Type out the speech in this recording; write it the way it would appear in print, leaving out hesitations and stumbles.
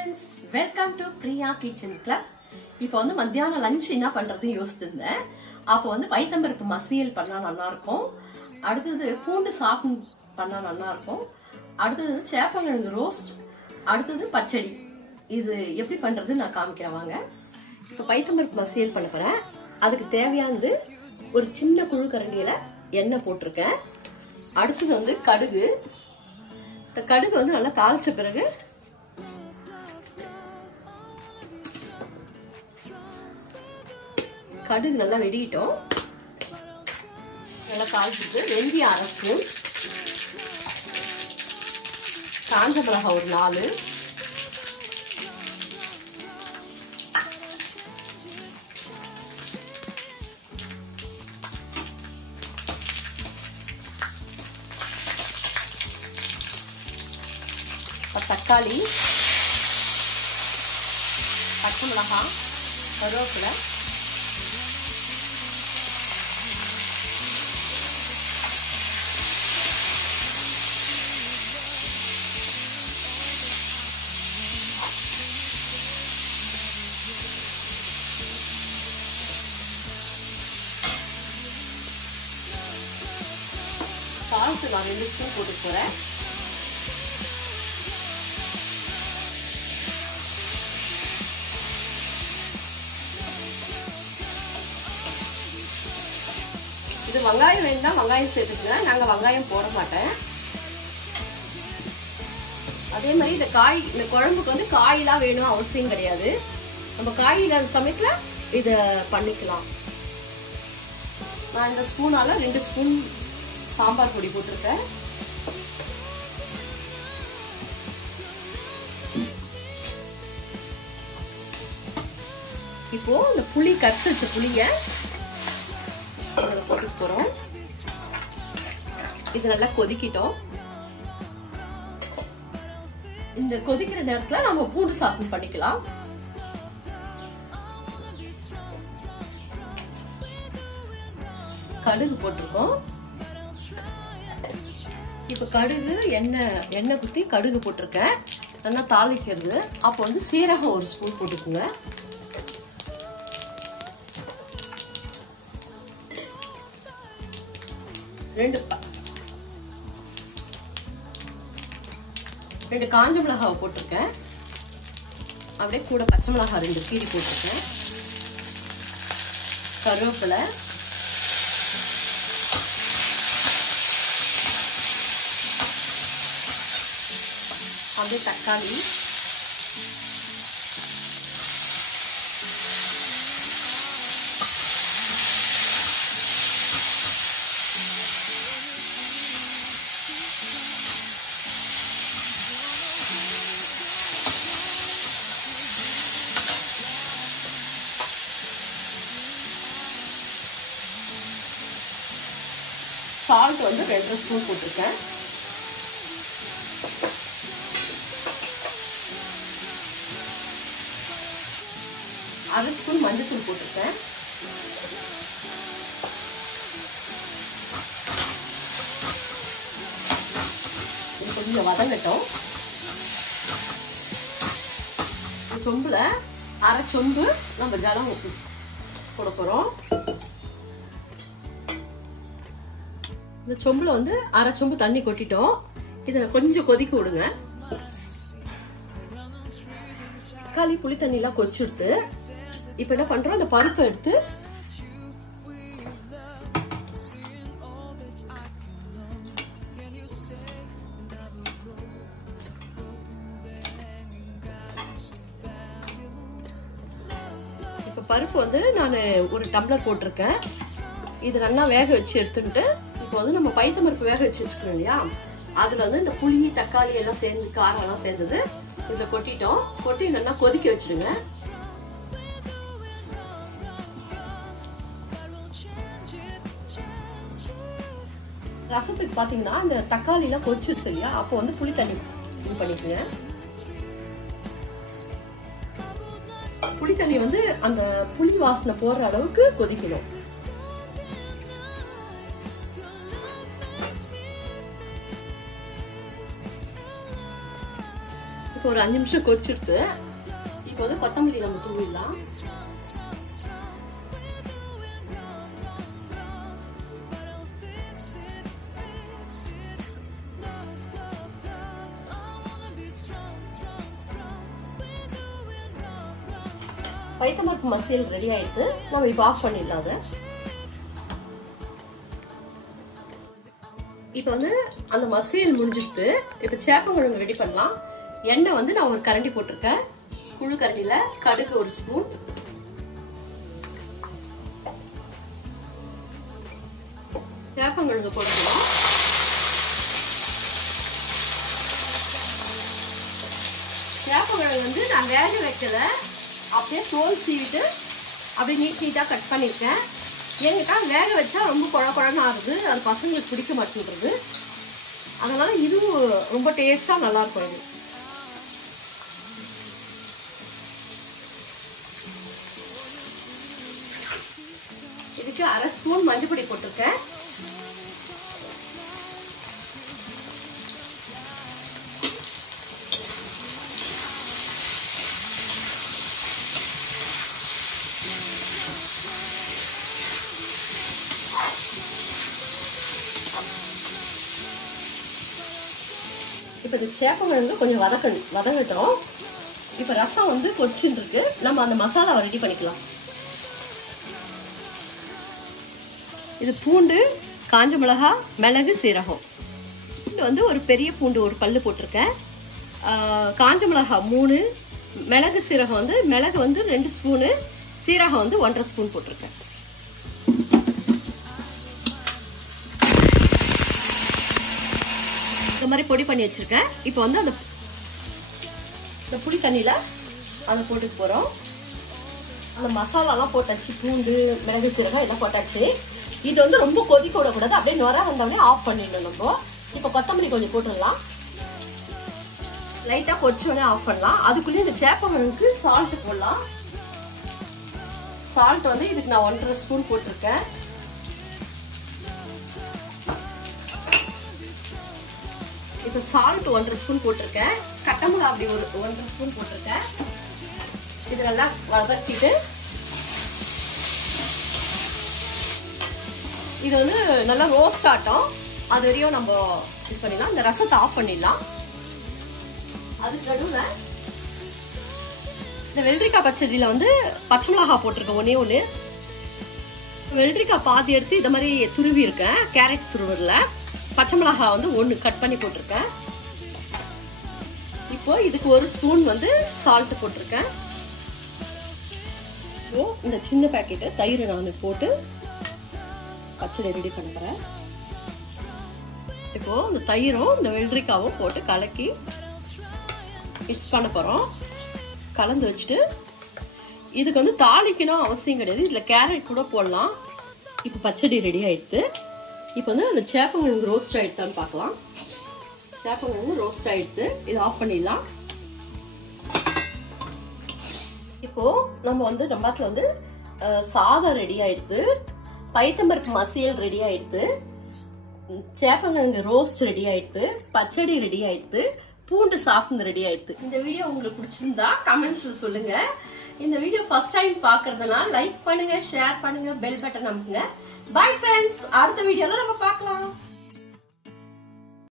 Friends, welcome to Priya kitchen club. இப்போ வந்து மத்தியானம் லஞ்ச் என்ன பண்றதுன்னு யோசிச்சிருந்தேன். அப்போ வந்து பைத்தம்பருப்பு மசியல் பண்ணா நல்லா இருக்கும். அடுத்தது பூண்டு சாப்பிட்டு பண்ணா நல்லா இருக்கும். அடுத்தது சேப்பங்கிழங்கு ரோஸ்ட். அடுத்தது பச்சடி. இது எப்படி பண்றது நான் காமிக்கிறேன் வாங்க. இப்போ பைத்தம்பருப்பு மசியல் பண்ண போறேன். அதுக்கு தேவையானது ஒரு சின்ன குழு கரண்டியில எண்ணெய் போட்டிருக்கேன். அடுத்தது வந்து கடுகு. இந்த கடுகு வந்து நல்லா தாளிச்ச பிறகு கடுகு நல்லா வெடிட்டோம். நல்லா தாளிச்சுட்டு வெந்தயம் 1/2 ஸ்பூன், காஞ்ச மிளகாய் ஒரு 4, தக்காளி, பச்சை மிளகாய், கருவேப்பிலை, சால்ட் நான் 2 ஸ்பூன் போட்டு போறேன். இது வெங்காயம் வேணும்னா வெங்காயம் சேர்த்துக்குங்க. நாங்க வெங்காயம் போட மாட்டேன். அதே மாதிரி இந்த குழம்புக்கு வந்து காயெல்லாம் வேணும் அவசியம் கிடையாது. நம்ம காய் இல்லாத சமயத்துல இத பண்ணிக்கலாம். நான் இந்த ஸ்பூனால 2 ஸ்பூன் சாம்பார் பொடி போட்டிருக்கேன். இப்போ இந்த புளி கரைச்சு வச்ச புளிய போட்டு போறோம். இது நல்லா கொதிக்கிட்டோம். இந்த கொதிக்கிற நேரத்துல நம்ம பூண்டு சாதம் பண்ணிக்கலாம். கடுகு போட்டிருக்கோம். இப்ப கடுகு எண்ணெய் குத்தி கடுகு போட்டிருக்கேன். நல்லா தாளிக்கிறது. அப்போ வந்து சீரகம் 1 ஸ்பூன் போட்டுக்குங்க. ரெண்டு காஞ்ச மிளகாவை போட்டிருக்கேன். அப்படியே கூட பச்சை மிளகாய் 2 கீரி போட்டிருக்கேன். கருவேப்பிலை, அப்படியே தக்காளி, சால்ட் வந்து 2 ஸ்பூன் போட்டிருக்கேன். அரை ஸ்பூன் மஞ்சள் போட்டிருக்கேன். இது கொஞ்சம் வதங்கட்டும். சொம்புல அரை சொம்பு நம்ம ஜலம் ஊற்றி போட போறோம். இந்த சொம்புல வந்து அரை சொம்பு தண்ணி கொட்டிட்டோம். இதை கொஞ்சம் கொதிக்க விடுங்க. தக்காளி புளி தண்ணி எல்லாம் கொதிச்சுடுத்து. இப்ப என்ன பண்றோம், அந்த பருப்பை எடுத்து இப்ப பருப்பு வந்து நான் ஒரு டம்ளர் போட்டிருக்கேன். இது நல்லா வேக வச்சு எடுத்துட்டு இப்போ வந்து நம்ம பைத்தம்பருப்பு வேக வச்சு வச்சுக்கணும் இல்லையா, அதுல வந்து இந்த புளி தக்காளி எல்லாம் சேர்ந்து காரம் எல்லாம் சேர்ந்தது இதுல கொட்டிட்டோம். கொட்டி நல்லா கொதிக்க வச்சிடுங்க. ரசத்துக்கு பாத்தீங்கன்னா இந்த தக்காளி எல்லாம் கொதிச்சிருச்சு இல்லையா, அப்போ வந்து புளி தண்ணி இது பண்ணிக்கோங்க. புளி தண்ணி வந்து அந்த புளி வாசனை போற அளவுக்கு கொதிக்கணும். இப்போ ஒரு 5 நிமிஷம் கொதிச்சிடுது. இப்போ வந்து கொத்தமல்லி நம்ம தூவிடலாம். பைத்தம்பருப்பு மசியல் ரெடி ஆயிடுது. நம்ம இப்போ ஆஃப் பண்ணிடலாம் அதை. இப்போ வந்து அந்த மசியல் முடிஞ்சிடுது. இப்போ சேப்பங்கிழங்கு ரெடி பண்ணலாம். எண்ணெய் வந்து நான் ஒரு கரண்டி போட்டிருக்கேன். குழு கரண்டியில கடுகு 1 ஸ்பூன், சேப்பங்கிழங்கு போடணும். சேப்பங்கிழங்கு வந்து நான் வேக வைக்கல, அப்படியே தோல் சீவிட்டு அப்படியே நீட்டா கட் பண்ணிருக்கேன். ஏங்கக்கா வேக வச்சா ரொம்ப குழ குழன்னு ஆகுது, அது பசங்களுக்கு பிடிக்க மாட்டேங்குது. அதனால இதுவும் ரொம்ப டேஸ்டா நல்லா இருக்கும். இது இதுக்கு 1/2 ஸ்பூன் மஞ்சள் பொடி போட்டிருக்கேன். இப்போ இந்த சேப்பங்கிழங்கு கொஞ்சம் வதங்கட்டும். இப்போ ரசம் வந்து கொதிச்சுட்டு இருக்கு. நம்ம அந்த மசாலாவை ரெடி பண்ணிக்கலாம். இது பூண்டு, காஞ்ச மிளகாய், மிளகு, சீரகம். பூண்டு வந்து ஒரு பெரிய பூண்டு 1 பல்லு போட்டிருக்கேன். காஞ்ச மிளகாய் 3, மிளகு சீரகம் வந்து மிளகு வந்து 2 ஸ்பூனு, சீரகம் வந்து 1/2 ஸ்பூன் போட்டிருக்கேன். இந்த மாதிரி பொடி பண்ணி வச்சிருக்கேன். இப்போ வந்து அந்த புளி தண்ணியில அதை போட்டுட்டு போறோம். அந்த மசாலாலாம் போட்டாச்சு. பூண்டு, மிளகு, சீரகம் எல்லாம் போட்டாச்சு. இது வந்து ரொம்ப கொதிக்க விடக்கூடாது. அப்படியே நுர வந்தோடனே ஆஃப் பண்ணிடணும் நம்ம. இப்போ கொத்தமல்லி கொஞ்சம் போட்டுடலாம். லைட்டா கொதிச்சோடனே ஆஃப் பண்ணலாம். அதுக்குள்ளே இந்த சேப்பங்கிழங்குக்கு சால்ட் போடலாம். சால்ட் வந்து இதுக்கு நான் 1/2 ஸ்பூன் போட்டிருக்கேன். இப்போ சால்ட் 1/2 ஸ்பூன் போட்டிருக்கேன். கட்டமிளகா அப்படி ஒரு 1/2 ஸ்பூன் போட்டிருக்கேன். இது நல்லா வதக்கிட்டு இது வந்து நல்லா ரோஸ்ட் ஆட்டும். அது வரையும் நம்ம இது பண்ணிடலாம். இந்த ரசத்தை ஆஃப் பண்ணிடலாம். அதுக்கு நடுவில் இந்த வெள்ளரிக்காய் பச்சடியில் வந்து பச்சை மிளகாய் போட்டிருக்கேன். ஒண்ணே. வெள்ளரிக்காய் பாதி எடுத்து இந்த மாதிரி துருவி இருக்கேன். கேரட் துருவரில் பச்சை மிளகாய் வந்து 1 கட் பண்ணி போட்டிருக்கேன். இப்போ இதுக்கு 1 ஸ்பூன் வந்து சால்ட் போட்டிருக்கேன். இந்த சின்ன பாக்கெட்டு தயிர் நான் போட்டு பச்சடி ரெடி பண்ணுறேன். இப்போ இந்த தயிரும் இந்த வெள்ளரிக்காவும் போட்டு கலக்கி மிக்ஸ் பண்ண போறோம். கலந்து வச்சுட்டு இதுக்கு வந்து தாளிக்கணும் அவசியம் கிடையாது. இதுல கேரட் கூட போடலாம். இப்போ பச்சடி ரெடி ஆயிடுது. இப்போ வந்து அந்த சேப்பங்கிழங்கு ரோஸ்ட் ஆயிடுதான்னு பார்க்கலாம். சேப்பங்கிழங்கு ரோஸ்ட் ஆயிடுது. இது ஆஃப் பண்ணிடலாம். இப்போ நம்ம வந்து நம்மத்துல வந்து சாதம் ரெடி ஆயிடுது, பைத்தம்பருப்பு மசியல் ரெடி ஆயிடுது, சேப்பங்கிழங்கு ரோஸ்ட் ரெடி ஆயிடுது, பச்சடி ரெடி ஆயிடுது, பூண்டு சாப்பிட்டு ரெடி ஆயிடுது. இந்த வீடியோ உங்களுக்கு பிடிச்சிருந்தா கமெண்ட்ஸ்ல சொல்லுங்க. இந்த வீடியோ ஃபர்ஸ்ட் டைம் பாக்குறதுனா லைக் பண்ணுங்க, ஷேர் பண்ணுங்க, பெல் பட்டன் அமுக்குங்க. Bye friends. அடுத்த வீடியோல நம்ம பார்க்கலாம்.